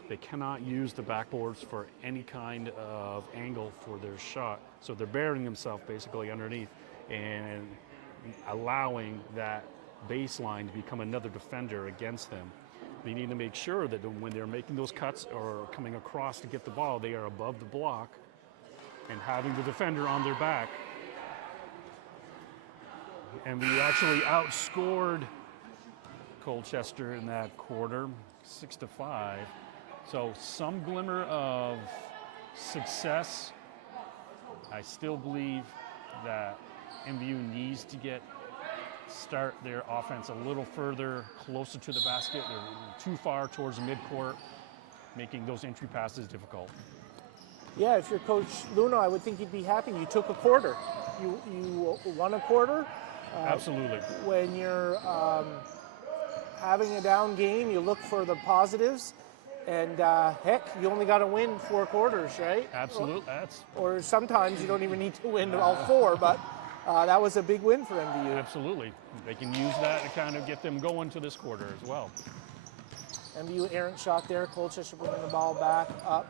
they cannot use the backboards for any kind of angle for their shot. So they're burying themselves basically underneath and allowing that baseline to become another defender against them. They need to make sure that when they're making those cuts or coming across to get the ball, they are above the block and having the defender on their back. And we actually outscored Colchester in that quarter, 6-5. So some glimmer of success. I still believe that MVU needs to start their offense a little further, closer to the basket. They're too far towards the midcourt, making those entry passes difficult. Yeah, if you're Coach Luno, I would think you'd be happy. You took a quarter. You won a quarter. Absolutely. When you're having a down game, you look for the positives. And heck, you only got to win 4 quarters, right? Absolutely. Or sometimes you don't even need to win all 4, but that was a big win for MVU. Absolutely. They can use that to kind of get them going to this quarter as well. MVU errant shot there. Colchester bringing the ball back up.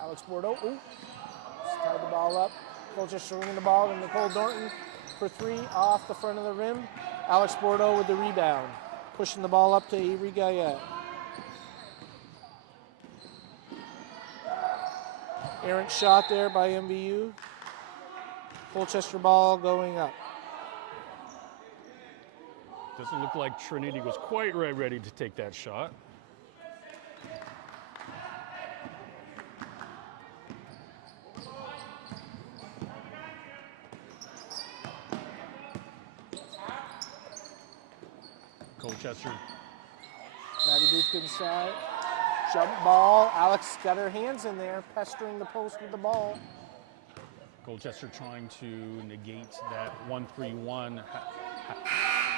Alex Bordeaux, tied the ball up. Colchester bringing the ball to Nicole Norton for 3 off the front of the rim. Alex Bordeaux with the rebound. Pushing the ball up to Avery Guyette. Errant shot there by MVU. Colchester ball going up. Doesn't look like Trinity was quite ready to take that shot. Colchester. Maddie Booth inside. Jump ball. Alex got her hands in there, pestering the post with the ball. Colchester trying to negate that 1-3-1,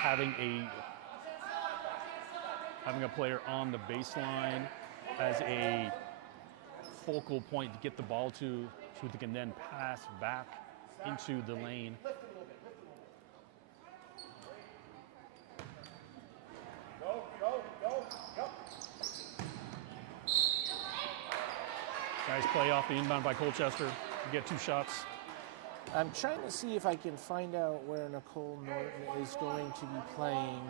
having a player on the baseline as a focal point to get the ball to, so they can then pass back into the lane. Nice play off the inbound by Colchester to get 2 shots. I'm trying to see if I can find out where Nicole Norton is going to be playing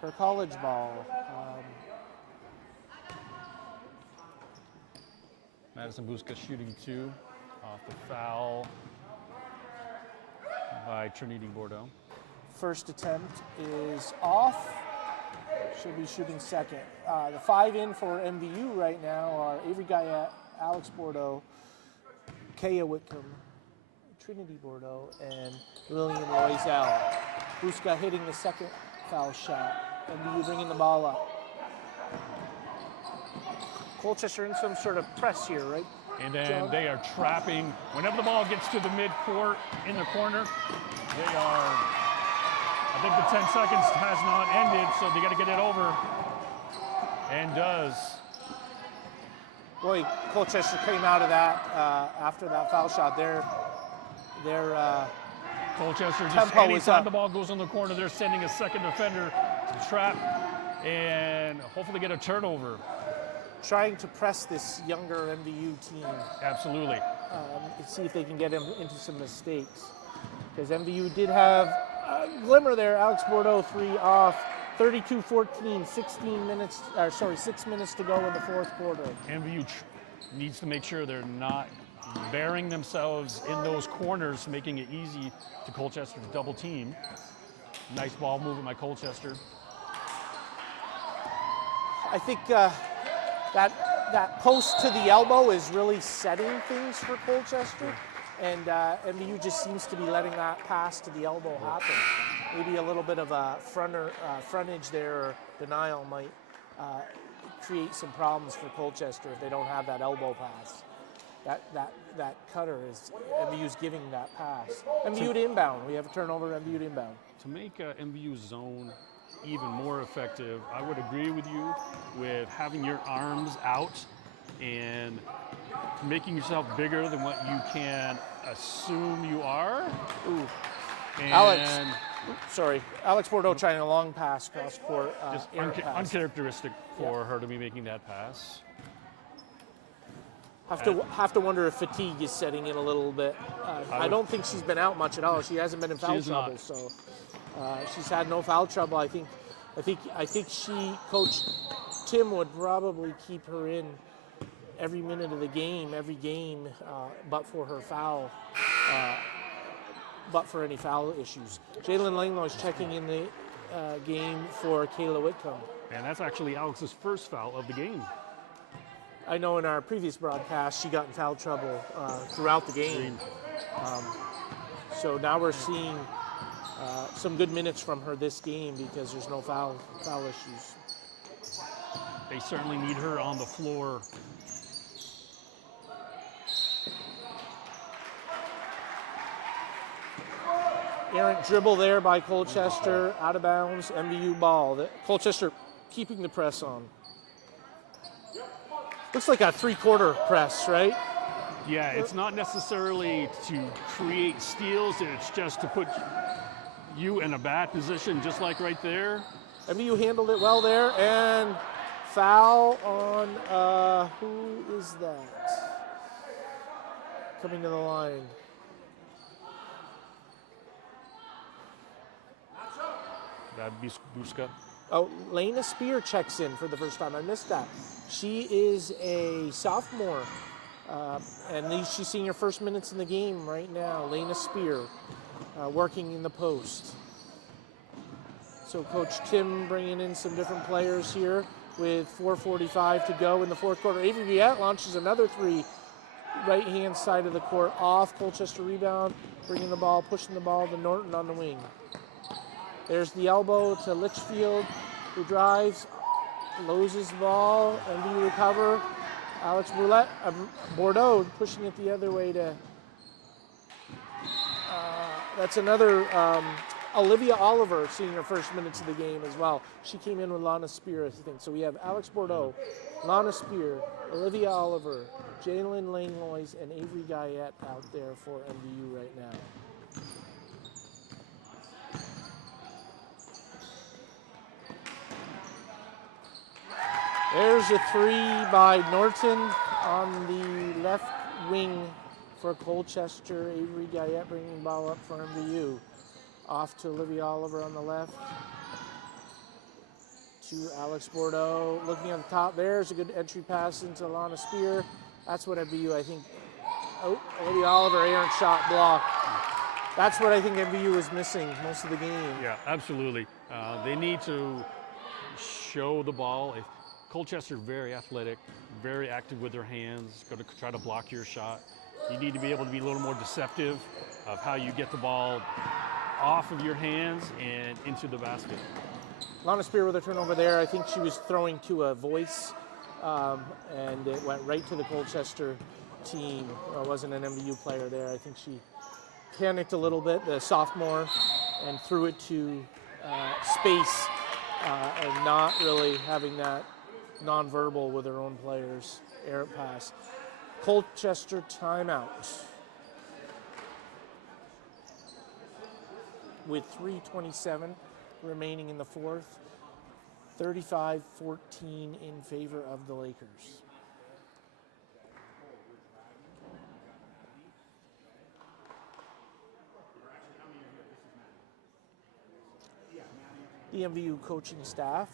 her college ball. Madison Busca shooting 2 off the foul by Trinity Bordeaux. First attempt is off. She'll be shooting second. The 5 in for MVU right now are Avery Guyette, Alex Bordeaux, Kaya Whitcomb, Trinity Bordeaux, and Lillian Loisel. Busca hitting the second foul shot. MVU bringing the ball up. Colchester in some sort of press here, right? And then John? they are trapping. Whenever the ball gets to the midcourt in the corner, they are, I think the 10 seconds has not ended, so they got to get it over. And does. Boy, Colchester came out of that after that foul shot. Their Colchester just tempo was anytime up. the ball goes in the corner, they're sending a second defender to trap and hopefully get a turnover. Trying to press this younger MVU team. Absolutely. And see if they can get him into some mistakes. Because MVU did have a glimmer there. Alex Bordeaux 3 off. 32-14, 6 minutes to go in the 4th quarter. MVU needs to make sure they're not burying themselves in those corners, making it easy to Colchester to double team. Nice ball movement by Colchester. I think that post to the elbow is really setting things for Colchester, and MVU just seems to be letting that pass to the elbow happen. Maybe a little bit of a frontage there or denial might create some problems for Colchester if they don't have that elbow pass. That cutter is MVU's giving that pass. MVU to inbound. We have a turnover. MVU to inbound. To make MVU's zone even more effective, I would agree with you with having your arms out and making yourself bigger than what you can assume you are. Ooh. And Alex Bordeaux trying a long pass cross court. just uncharacteristic for her to be making that pass. Have to wonder if fatigue is setting in a little bit. I don't think she's been out much at all. She hasn't been in foul trouble, not. So she's had no foul trouble. I think Coach Tim would probably keep her in every minute of the game, every game, but for her foul, but for any foul issues. Jalen Langlois is checking in the game for Kayla Whitcomb. And that's actually Alex's first foul of the game. I know in our previous broadcast she got in foul trouble throughout the game. So now we're seeing some good minutes from her this game because there's no foul issues. They certainly need her on the floor. Errant dribble there by Colchester, out of bounds, MVU ball. Colchester keeping the press on. Looks like a three-quarter press, right? Yeah, it's not necessarily to create steals, it's just to put you in a bad position, just like right there. MVU handled it well there, and foul on, who is that? Coming to the line. That'd be Buska. Oh, Lena Spear checks in for the first time. I missed that. She is a sophomore, and she's seeing her first minutes in the game right now. Lena Spear working in the post. So Coach Tim bringing in some different players here with 4:45 to go in the fourth quarter. Avery Viette launches another three, right-hand side of the court off. Colchester rebound, bringing the ball, pushing the ball to Norton on the wing. There's the elbow to Litchfield, who drives, loses the ball, MVU recover. Alex Bordeaux pushing it the other way to. That's another Olivia Oliver seeing her first minutes of the game as well. She came in with Lana Spear, I think. So we have Alex Bordeaux, Lana Spear, Olivia Oliver, Jalen Langlois, and Avery Guyette out there for MVU right now. There's a three by Norton on the left wing for Colchester. Avery Guyette bringing the ball up for MVU. Off to Olivia Oliver on the left. To Alex Bordeaux. Looking at the top, there's a good entry pass into Lana Spear. That's what MVU, I think. Oh, Olivia Oliver, errant shot block. That's what I think MVU is missing most of the game. Yeah, absolutely. They need to show the ball. Colchester very athletic, very active with their hands, going to try to block your shot. You need to be able to be a little more deceptive of how you get the ball off of your hands and into the basket. Lana Spear with a turnover there. I think she was throwing to a voice, and it went right to the Colchester team. It wasn't an MVU player there. I think she panicked a little bit, the sophomore, and threw it to space, and not really having that nonverbal with their own players. Errant pass. Colchester timeout. With 3:27 remaining in the fourth, 35-14 in favor of the Lakers. The MVU coaching staff,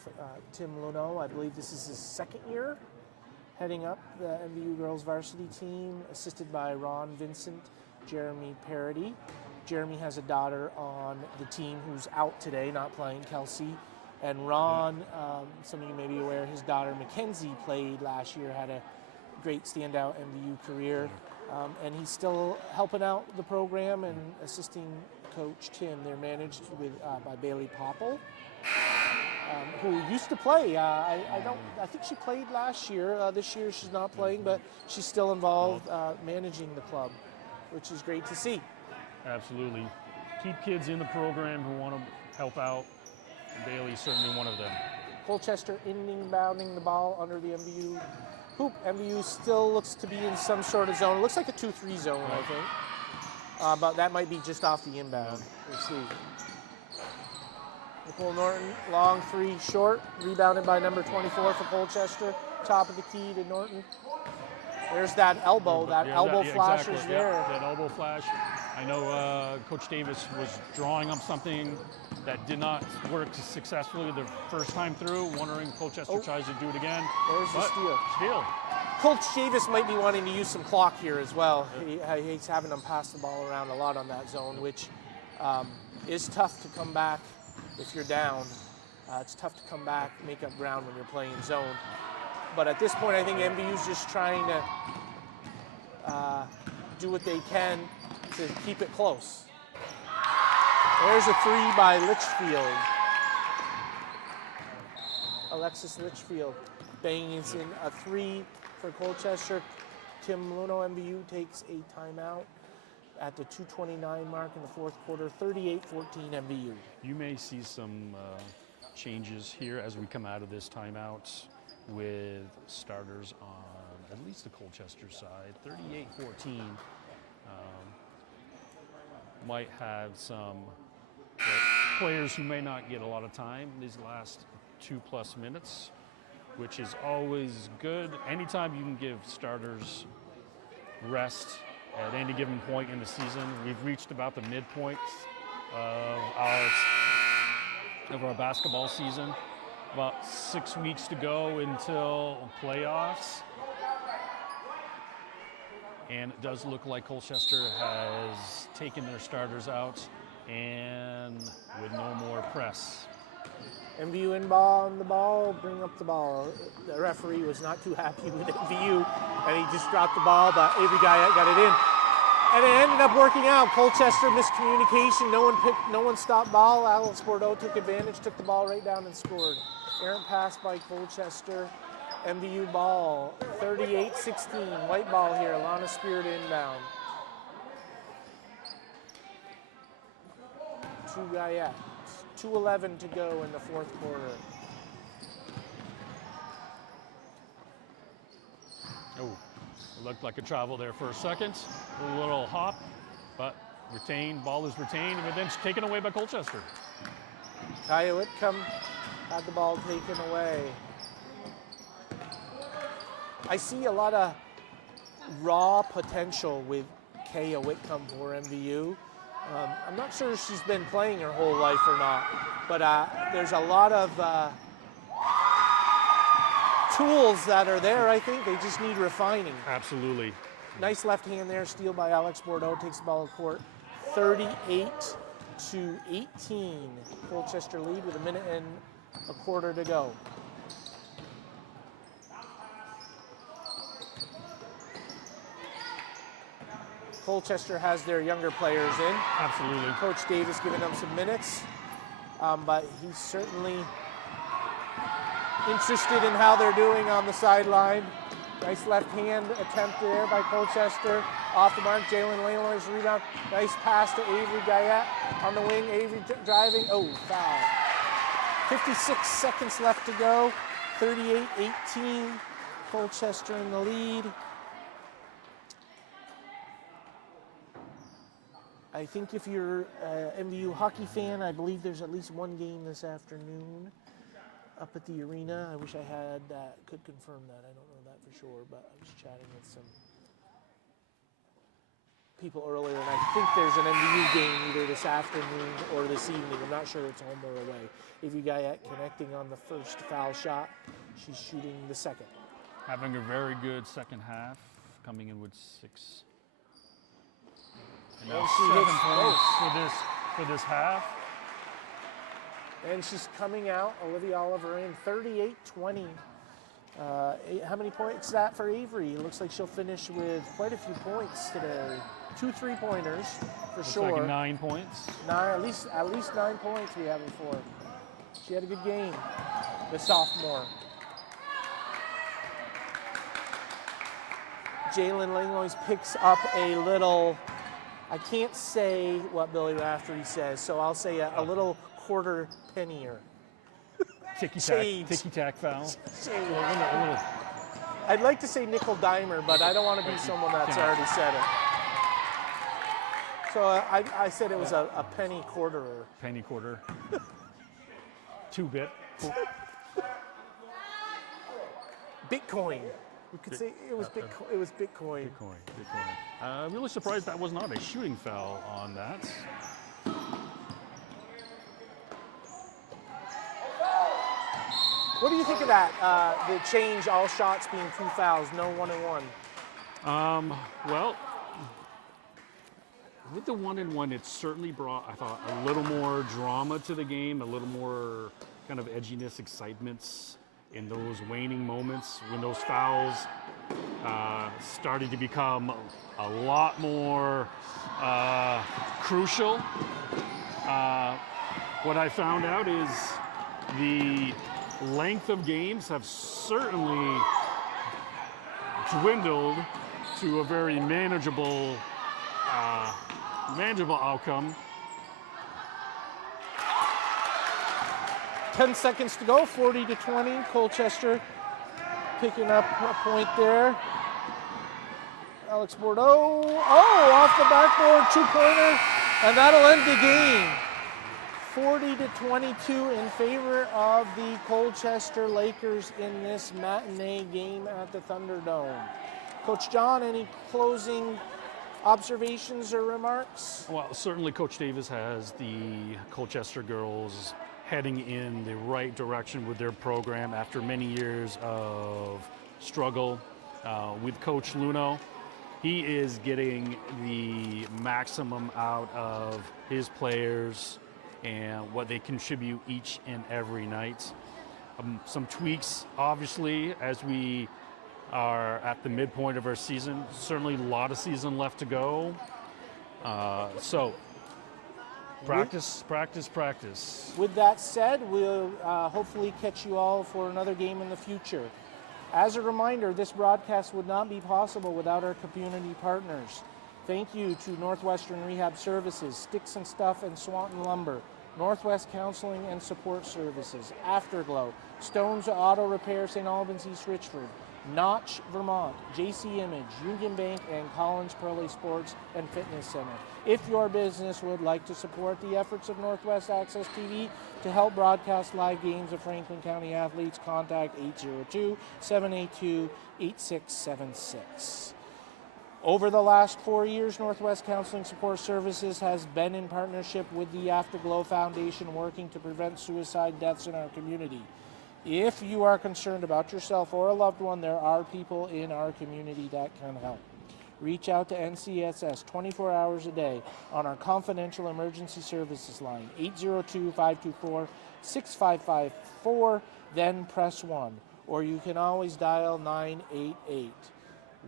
Tim Luneau, I believe this is his second year heading up the MVU girls varsity team, assisted by Ron Vincent, Jeremy Parody. Jeremy has a daughter on the team who's out today, not playing, Kelsey. And Ron, some of you may be aware, his daughter Mackenzie played last year, had a great standout MVU career. And he's still helping out the program and assisting Coach Tim. They're managed by Bailey Popple, who used to play. I think she played last year. This year she's not playing, but she's still involved managing the club, which is great to see. Absolutely. Keep kids in the program who want to help out. Bailey's certainly one of them. Colchester inbounding the ball under the MVU hoop. MVU still looks to be in some sort of zone. It looks like a 2-3 zone, I think. But that might be just off the inbound. We'll see. Nicole Norton, long three, short. Rebounded by number 24 for Colchester. Top of the key to Norton. There's that elbow. Flash exactly. is there. That elbow flash. I know Coach Davis was drawing up something that did not work successfully the first time through, wondering Colchester tries to do it again. There's the steal. Coach Davis might be wanting to use some clock here as well. He hates having them pass the ball around a lot on that zone, which is tough to come back if you're down. It's tough to come back, make up ground when you're playing zone. But at this point, I think MVU's just trying to do what they can to keep it close. There's a three by Litchfield. Alexis Litchfield banging in a three for Colchester. Tim Luno, MVU, takes a timeout at the 2:29 mark in the fourth quarter, 38-14 MVU. You may see some changes here as we come out of this timeout with starters on at least the Colchester side. 38-14 might have some players who may not get a lot of time these last 2+ minutes, which is always good. Anytime you can give starters rest at any given point in the season. We've reached about the midpoint of our basketball season. About 6 weeks to go until playoffs. And it does look like Colchester has taken their starters out and with no more press. MVU on the ball, bring up the ball. The referee was not too happy with MVU, and he just dropped the ball, but Avery Guyette got it in. And it ended up working out. Colchester miscommunication, no one stopped ball. Alex Bordeaux took advantage, took the ball right down and scored. Errant pass by Colchester. MVU ball, 38-16, white ball here, Lana Spirit inbound. To Guyette, 2:11 to go in the fourth quarter. Oh, looked like a travel there for a second. A little hop, but retained, ball is retained, and then taken away by Colchester. Kaya Whitcomb had the ball taken away. I see a lot of raw potential with Kaya Whitcomb for MVU. I'm not sure she's been playing her whole life or not, but there's a lot of tools that are there, I think. They just need refining. Absolutely. Nice left hand there, steal by Alex Bordeaux, takes the ball to court. 38-18, Colchester lead with a minute and a quarter to go. Colchester has their younger players in. Absolutely. Coach Davis giving them some minutes, but he's certainly interested in how they're doing on the sideline. Nice left hand attempt there by Colchester. Off the mark, Jalen Layloy's rebound. Nice pass to Avery Guyette on the wing. Avery driving. Oh, foul. 56 seconds left to go. 38-18. Colchester in the lead. I think if you're an MVU hockey fan, I believe there's at least one game this afternoon up at the arena. I wish I had could confirm that. I don't know that for sure, but I was chatting with some people earlier, and I think there's an MVU game either this afternoon or this evening. I'm not sure it's home or away. Avery Guyette connecting on the first foul shot. She's shooting the second. having a very good second half, coming in with 6. And now she 7 hits points for this half. And she's coming out, Olivia Oliver in 38-20. How many points is that for Avery? It looks like she'll finish with quite a few points today. 2 3-pointers for Looks sure. like 9 points. At least 9 points we have her for. She had a good game, the sophomore. Jalen Langlois picks up a little, I can't say what Billy Raftery says, so I'll say a little quarter pennier. Ticky-tack foul. A little. I'd like to say nickel dimer, but I don't want to be someone that's already said it. So I said it was a penny quarterer. Penny quarter. 2-bit. Bitcoin. We could say it was Bitcoin. It was Bitcoin. Bitcoin. I'm really surprised that was not a shooting foul on that. What do you think of that? The change, all shots being 2 fouls, no 1-and-1. Well, with the 1-and-1, it certainly brought, I thought, a little more drama to the game, a little more kind of edginess, excitements in those waning moments when those fouls started to become a lot more crucial. What I found out is the length of games have certainly dwindled to a very manageable outcome. 10 seconds to go, 40-20. Colchester picking up a point there. Alex Bordeaux, off the backboard, 2-pointer, and that'll end the game. 40-22 in favor of the Colchester Lakers in this matinee game at the Thunderdome. Coach John, any closing observations or remarks? Well, certainly Coach Davis has the Colchester girls heading in the right direction with their program after many years of struggle with Coach Luno. He is getting the maximum out of his players and what they contribute each and every night. Some tweaks, obviously, as we are at the midpoint of our season. Certainly a lot of season left to go. So, practice. With that said, we'll hopefully catch you all for another game in the future. As a reminder, this broadcast would not be possible without our community partners. Thank you to Northwestern Rehab Services, Sticks and Stuff and Swanton Lumber, Northwest Counseling and Support Services, Afterglow, Stones Auto Repair, St. Albans, East Richford, Notch, Vermont, JC Image, Union Bank, and Collins Pearly Sports and Fitness Center. If your business would like to support the efforts of Northwest Access TV to help broadcast live games of Franklin County athletes, contact 802-782-8676. Over the last 4 years, Northwest Counseling Support Services has been in partnership with the Afterglow Foundation working to prevent suicide deaths in our community. If you are concerned about yourself or a loved one, there are people in our community that can help. Reach out to NCSS 24 hours a day on our confidential emergency services line, 802-524-6554, then press 1. Or you can always dial 988.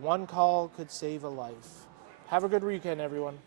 One call could save a life. Have a good weekend, everyone.